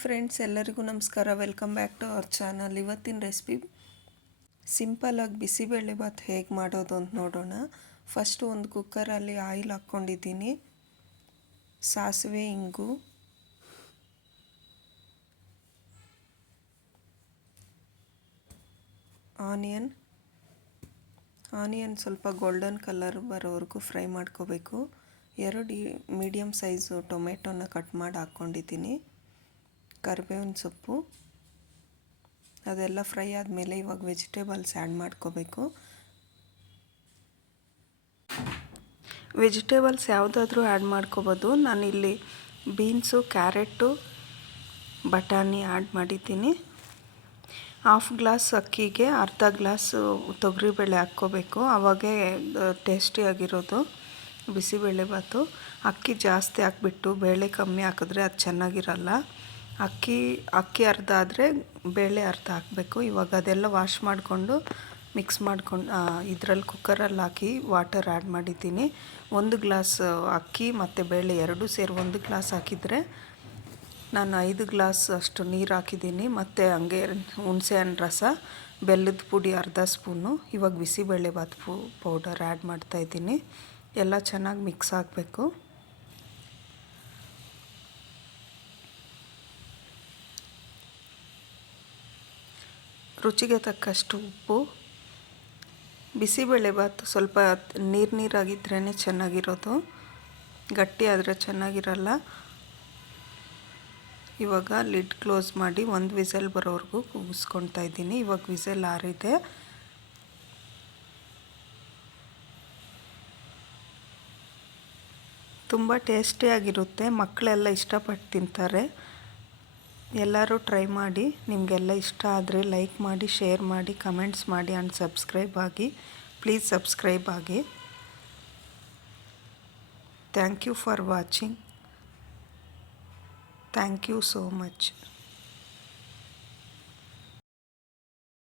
Friends, ಎಲ್ಲರಿಗೂ ನಮಸ್ಕಾರ. Welcome back to our channel. ಇವತ್ತಿನ ರೆಸಿಪಿ ಸಿಂಪಲಾಗಿ ಬಿಸಿಬೇಳೆ ಬಾತ್ ಹೇಗೆ ಮಾಡೋದು ಅಂತ ನೋಡೋಣ. ಫಸ್ಟು ಒಂದು ಕುಕ್ಕರಲ್ಲಿ ಆಯಿಲ್ ಹಾಕ್ಕೊಂಡಿದ್ದೀನಿ. ಸಾಸಿವೆ, ಇಂಗು, ಆನಿಯನ್ ಸ್ವಲ್ಪ ಗೋಲ್ಡನ್ ಕಲರ್ ಬರೋವರೆಗೂ ಫ್ರೈ ಮಾಡ್ಕೋಬೇಕು. 2 ಮೀಡಿಯಮ್ ಸೈಜು ಟೊಮೆಟೊನ ಕಟ್ ಮಾಡಿ ಹಾಕ್ಕೊಂಡಿದ್ದೀನಿ. ಕರಿಬೇವಿನ ಸೊಪ್ಪು, ಅದೆಲ್ಲ ಫ್ರೈ ಆದಮೇಲೆ ಇವಾಗ ವೆಜಿಟೇಬಲ್ಸ್ ಆ್ಯಡ್ ಮಾಡ್ಕೋಬೇಕು. ವೆಜಿಟೇಬಲ್ಸ್ ಯಾವುದಾದ್ರೂ ಆ್ಯಡ್ ಮಾಡ್ಕೋಬೋದು. ನಾನಿಲ್ಲಿ ಬೀನ್ಸು, ಕ್ಯಾರೆಟು, ಬಟಾಣಿ ಆ್ಯಡ್ ಮಾಡಿದ್ದೀನಿ. 1/2 ಗ್ಲಾಸ್ ಅಕ್ಕಿಗೆ ಅರ್ಧ ಗ್ಲಾಸು ತೊಗರಿಬೇಳೆ ಹಾಕ್ಕೋಬೇಕು. ಆವಾಗೇ ಟೇಸ್ಟಿಯಾಗಿರೋದು ಬಿಸಿಬೇಳೆಬಾತು. ಅಕ್ಕಿ ಜಾಸ್ತಿ ಹಾಕ್ಬಿಟ್ಟು ಬೇಳೆ ಕಮ್ಮಿ ಹಾಕಿದ್ರೆ ಅದು ಚೆನ್ನಾಗಿರಲ್ಲ. ಅಕ್ಕಿ ಅರ್ಧ ಆದರೆ ಬೇಳೆ ಅರ್ಧ ಹಾಕಬೇಕು. ಇವಾಗ ಅದೆಲ್ಲ ವಾಶ್ ಮಾಡಿಕೊಂಡು ಮಿಕ್ಸ್ ಮಾಡ್ಕೊಂಡು ಇದರಲ್ಲಿ ಕುಕ್ಕರಲ್ಲಿ ಹಾಕಿ ವಾಟರ್ ಆ್ಯಡ್ ಮಾಡಿದ್ದೀನಿ. 1 ಗ್ಲಾಸ್ ಅಕ್ಕಿ ಮತ್ತು ಬೇಳೆ ಎರಡೂ ಸೇರಿ 1 ಗ್ಲಾಸ್ ಹಾಕಿದರೆ ನಾನು 5 ಗ್ಲಾಸ್ ಅಷ್ಟು ನೀರು ಹಾಕಿದ್ದೀನಿ. ಮತ್ತು ಹಂಗೆ ಹುಣಸೆಹಣ್ಣು ರಸ, ಬೆಲ್ಲದ ಪುಡಿ ಅರ್ಧ ಸ್ಪೂನು. ಇವಾಗ ಬಿಸಿಬೇಳೆಬಾತ್ ಪೌಡರ್ ಆ್ಯಡ್ ಮಾಡ್ತಾಯಿದ್ದೀನಿ. ಎಲ್ಲ ಚೆನ್ನಾಗಿ ಮಿಕ್ಸ್ ಆಗಬೇಕು. ರುಚಿಗೆ ತಕ್ಕಷ್ಟು ಉಪ್ಪು. ಬಿಸಿಬೇಳೆಬಾತು ಸ್ವಲ್ಪ ನೀರಾಗಿದ್ರೇ ಚೆನ್ನಾಗಿರೋದು, ಗಟ್ಟಿ ಆದರೆ ಚೆನ್ನಾಗಿರಲ್ಲ. ಇವಾಗ ಲಿಡ್ ಕ್ಲೋಸ್ ಮಾಡಿ 1 ವಿಸಲ್ ಬರೋವರೆಗೂ ಕೂಗಿಸ್ಕೊತಾ ಇದ್ದೀನಿ. ಇವಾಗ ವಿಸಲ್ ಆರಿದೆ. ತುಂಬ ಟೇಸ್ಟಿಯಾಗಿರುತ್ತೆ. ಮಕ್ಕಳೆಲ್ಲ ಇಷ್ಟಪಟ್ಟು ತಿಂತಾರೆ. ಎಲ್ಲರೂ ಟ್ರೈ ಮಾಡಿ. ನಿಮಗೆಲ್ಲ ಇಷ್ಟ ಆದರೆ ಲೈಕ್ ಮಾಡಿ, ಶೇರ್ ಮಾಡಿ, ಕಮೆಂಟ್ಸ್ ಮಾಡಿ ಆ್ಯಂಡ್ ಸಬ್ಸ್ಕ್ರೈಬ್ ಆಗಿ. ಪ್ಲೀಸ್ ಸಬ್ಸ್ಕ್ರೈಬ್ ಆಗಿ. Thank you for watching. Thank you so much.